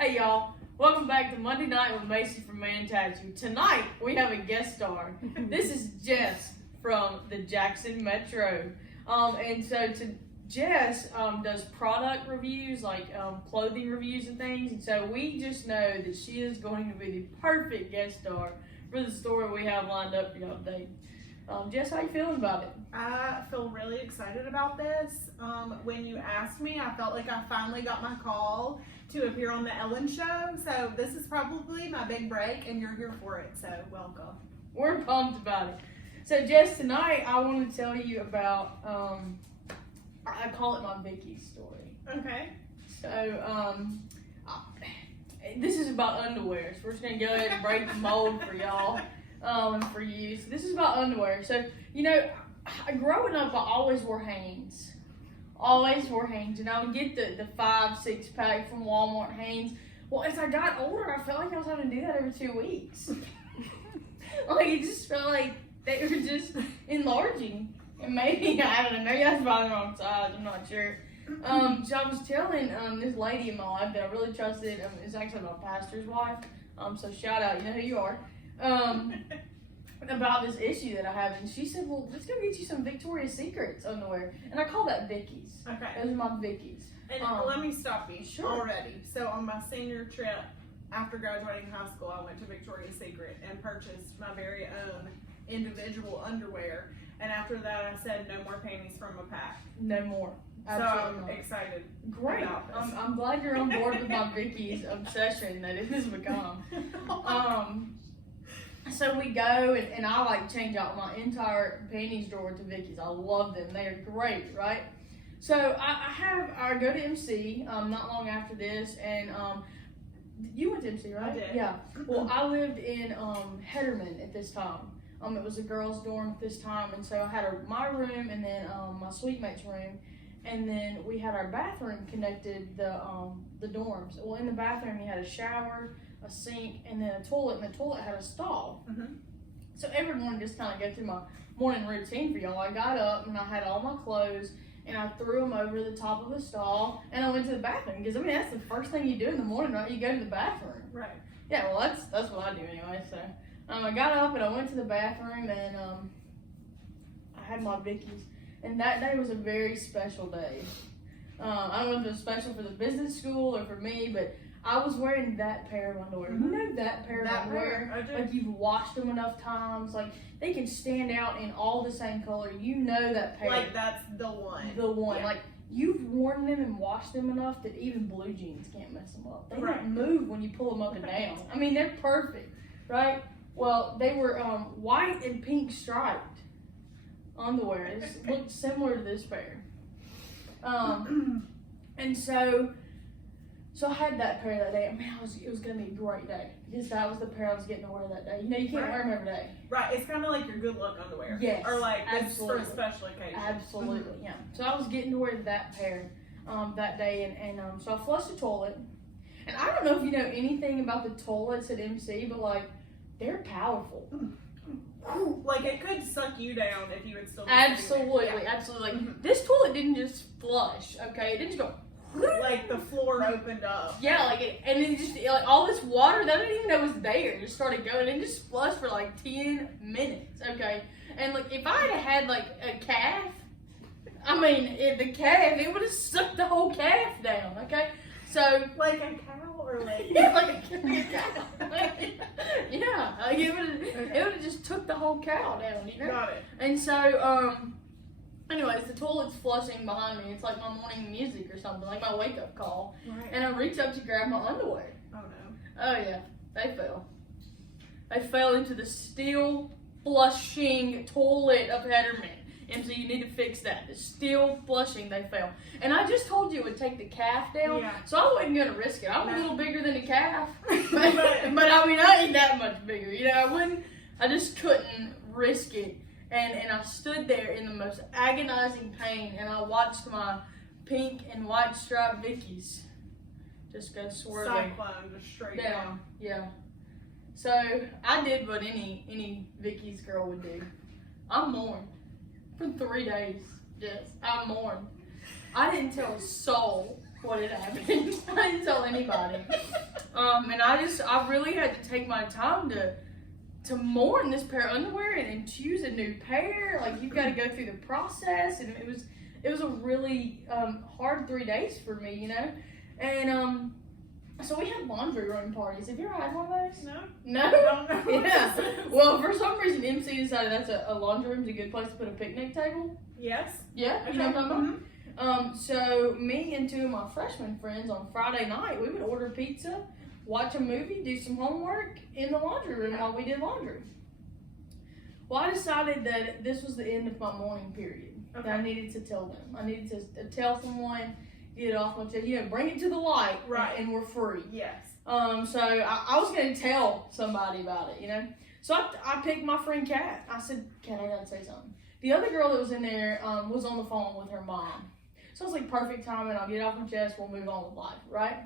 Hey y'all, welcome back to Monday Night with Macy from Mantachie. Tonight we have a guest star. This is Jess from the Jackson Metro. Jess does product reviews, like clothing reviews and things. And so we just know that she is going to be the perfect guest star for the story we have lined up for y'all today. Jess, how you feeling about it? I feel really excited about this. When you asked me, I felt like I finally got my call to appear on the Ellen show. So this is probably my big break and you're here for it. So welcome. We're pumped about it. So Jess, tonight I want to tell you about, I call it my Vicky story. Okay. So this is about underwear. So we're just going to go ahead and break the mold for y'all. And for you. So this is about underwear. So, you know, growing up, I always wore Hanes. Always wore Hanes. And I would get the 5-6 pack from Walmart Hanes. Well, as I got older, I felt like I was having to do that every 2 weeks. Like, it just felt like they were just enlarging. And maybe, I don't know, maybe I was buying the wrong size. I'm not sure. So I was telling this lady in my life that I really trusted. It's actually my pastor's wife. So shout out, you know who you are. About this issue that I have, and she said, well, let's go get you some Victoria's Secrets underwear. And I call that Vicky's. Okay. Those are my Vicky's. And let me stop you already. So on my senior trip after graduating high school, I went to Victoria's Secret and purchased my very own individual underwear. And after that, I said no more panties from a pack. No more. Absolutely. So I'm excited. Great. About this. I'm glad you're on board with my Vicky's obsession that it has become. So we go and I like change out my entire panties drawer to Vicky's. I love them. They are great, right? So I go to MC not long after this, and you went to MC, right? I did. Yeah. Well, I lived in Hedderman at this time. It was a girls' dorm at this time, and so I had my room and then my suite mate's room, and then we had our bathroom connected the dorms. Well, in the bathroom you had a shower, a sink, and then a toilet, and the toilet had a stall. Mm-hmm. So every morning, just kind of go through my morning routine for y'all. I got up and I had all my clothes and I threw them over the top of the stall and I went to the bathroom, because I mean that's the first thing you do in the morning, right? You go to the bathroom. Right. Yeah, well that's what I do anyway. So I got up and I went to the bathroom and I had my Vicky's, and that day was a very special day. I don't know if it was special for the business school or for me, but I was wearing that pair of underwear. Mm-hmm. You know that pair of underwear? Like you've washed them enough times. Like they can stand out in all the same color. You know that pair. Like that's the one. The one. Yeah. Like you've worn them and washed them enough that even blue jeans can't mess them up. They don't move when you pull them up and down. I mean, they're perfect, right? Well, they were white and pink striped underwear. It looked similar to this pair. And so I had that pair that day. I mean, it was going to be a great day, because that was the pair I was getting to wear that day. You know, you can't wear them every day. Right, it's kind of like your good luck underwear. Yes, or like absolutely. It's for a special occasion. Absolutely, yeah. So I was getting to wear that pair that day, and so I flushed the toilet. And I don't know if you know anything about the toilets at MC, but like, they're powerful. Like it could suck you down if you would still be Absolutely, yeah. absolutely. Like, this toilet didn't just flush, okay? It didn't just go. Like the floor opened up. Yeah, like and then just like all this water that I didn't even know was there just started going and just flushed for like 10 minutes, okay? And like if I had like a calf, I mean, the calf, it would have sucked the whole calf down, okay? So like a cow or like yeah, like a cow. Yeah, like it would have just took the whole cow down, you know? Got it. And so anyways, the toilet's flushing behind me. It's like my morning music or something, like my wake-up call. Right. And I reach up to grab my underwear. Oh no. Oh yeah, they fell. They fell into the still flushing toilet of Hedderman. And so you need to fix that. It's still flushing, they fell. And I just told you it would take the calf down, so I wasn't going to risk it. I'm a little bigger than a calf. but I mean, I ain't that much bigger. You know, I just couldn't risk it. And I stood there in the most agonizing pain, and I watched my pink and white striped Vicky's just go swirling. Cyclone, just straight down. Yeah. So I did what any Vicky's girl would do. I mourned for 3 days. Yes, I mourned. I didn't tell a soul what had happened. I didn't tell anybody. And I really had to take my time to mourn this pair of underwear and choose a new pair. Like, you've got to go through the process, and it was a really hard 3 days for me, you know. And so we had laundry room parties. Have you ever had one of those? No. No? I don't know. Yeah. Well, for some reason, MC decided that's a laundry room's a good place to put a picnic table. Yes. Yeah, Okay. you know what I'm talking about? Mhm. So me and two of my freshman friends on Friday night, we would order pizza, watch a movie, do some homework in the laundry room while we did laundry. Well, I decided that this was the end of my mourning period. Okay. That I needed to tell them. I needed to tell someone, get it off my chest, bring it to the light, Right. and we're free. Yes. So I was going to tell somebody about it, you know. So I picked my friend Kat. I said, Kat, I got to say something. The other girl that was in there was on the phone with her mom. So I was like, perfect timing. I'll get it off my chest. We'll move on with life, right?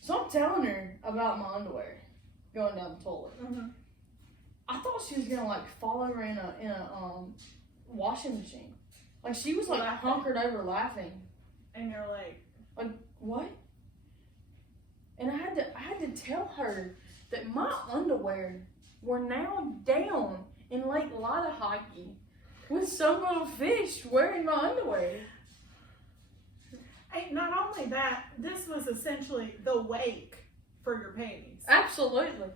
So I'm telling her about my underwear going down the toilet. Mm-hmm. I thought she was going to, like, fall over in a washing machine. Like, she was, like, Laughing. hunkered over laughing. And you're like, What? And I had to tell her that my underwear were now down in Lake Lottahocky with some little fish wearing my underwear. hey, not only that, this was essentially the wake for your panties. Absolutely.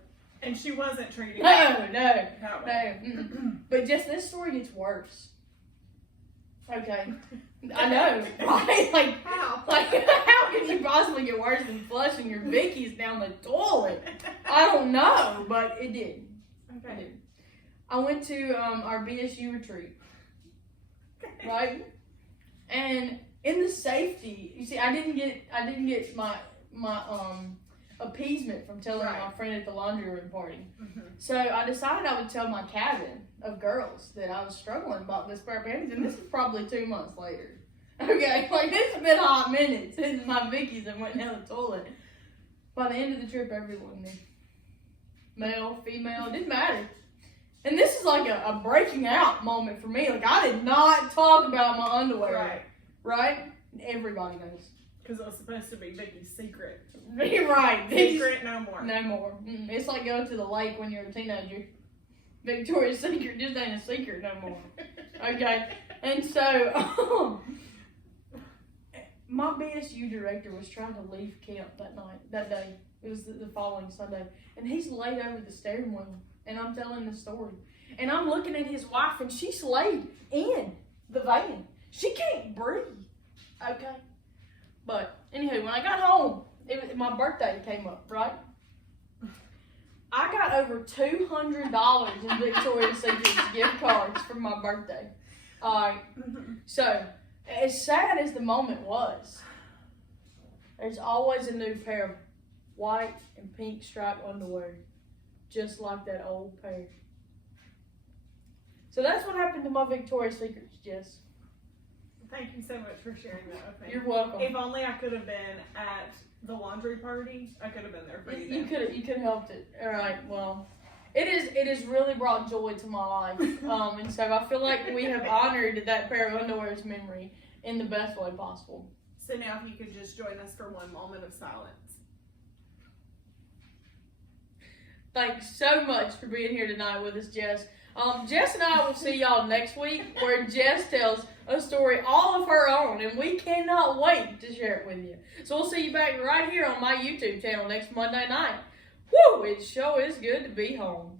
And she wasn't treating No, it no, that no. way. Mm-mm. But just this story gets worse. Okay. I know, right? Like, How? how can you possibly get worse than flushing your Vickies down the toilet? I don't know, but it did. I Okay. did. I went to our BSU retreat, right? And in the safety, you see, I didn't get my appeasement from telling Right. my friend at the laundry room party. Mm-hmm. So I decided I would tell my cabin of girls that I was struggling about this pair of panties, and this is probably 2 months later. Okay, like, this has been a hot minute since my Vickies and went down the toilet. By the end of the trip, everyone knew. Male, female, it didn't matter. And this is like a breaking out moment for me. Like, I did not talk about my underwear. Right. Right? Everybody knows. Because it was supposed to be Vicky's secret. You're right. Secret no more. No more. It's like going to the lake when you're a teenager. Victoria's Secret just ain't a secret no more. Okay? And so, my BSU director was trying to leave camp that day. It was the following Sunday. And he's laid over the steering wheel. And I'm telling the story. And I'm looking at his wife, and she's laid in the van. She can't breathe. Okay? But, anywho, when I got home, my birthday came up, right? I got over $200 in Victoria's Secret gift cards for my birthday. Alright. So, as sad as the moment was, there's always a new pair of white and pink striped underwear, just like that old pair. So that's what happened to my Victoria's Secrets, Jess. Thank you so much for sharing that with me. You're welcome. If only I could have been at the laundry party, I could have been there for you. You could have helped it. All right. Well, it has really brought joy to my life, and so I feel like we have honored that pair of underwear's memory in the best way possible. So now, if you could just join us for one moment of silence. Thanks so much for being here tonight with us, Jess. Jess and I will see y'all next week, where Jess tells a story all of her own, and we cannot wait to share it with you. So we'll see you back right here on my YouTube channel next Monday night. Woo! It sure is good to be home.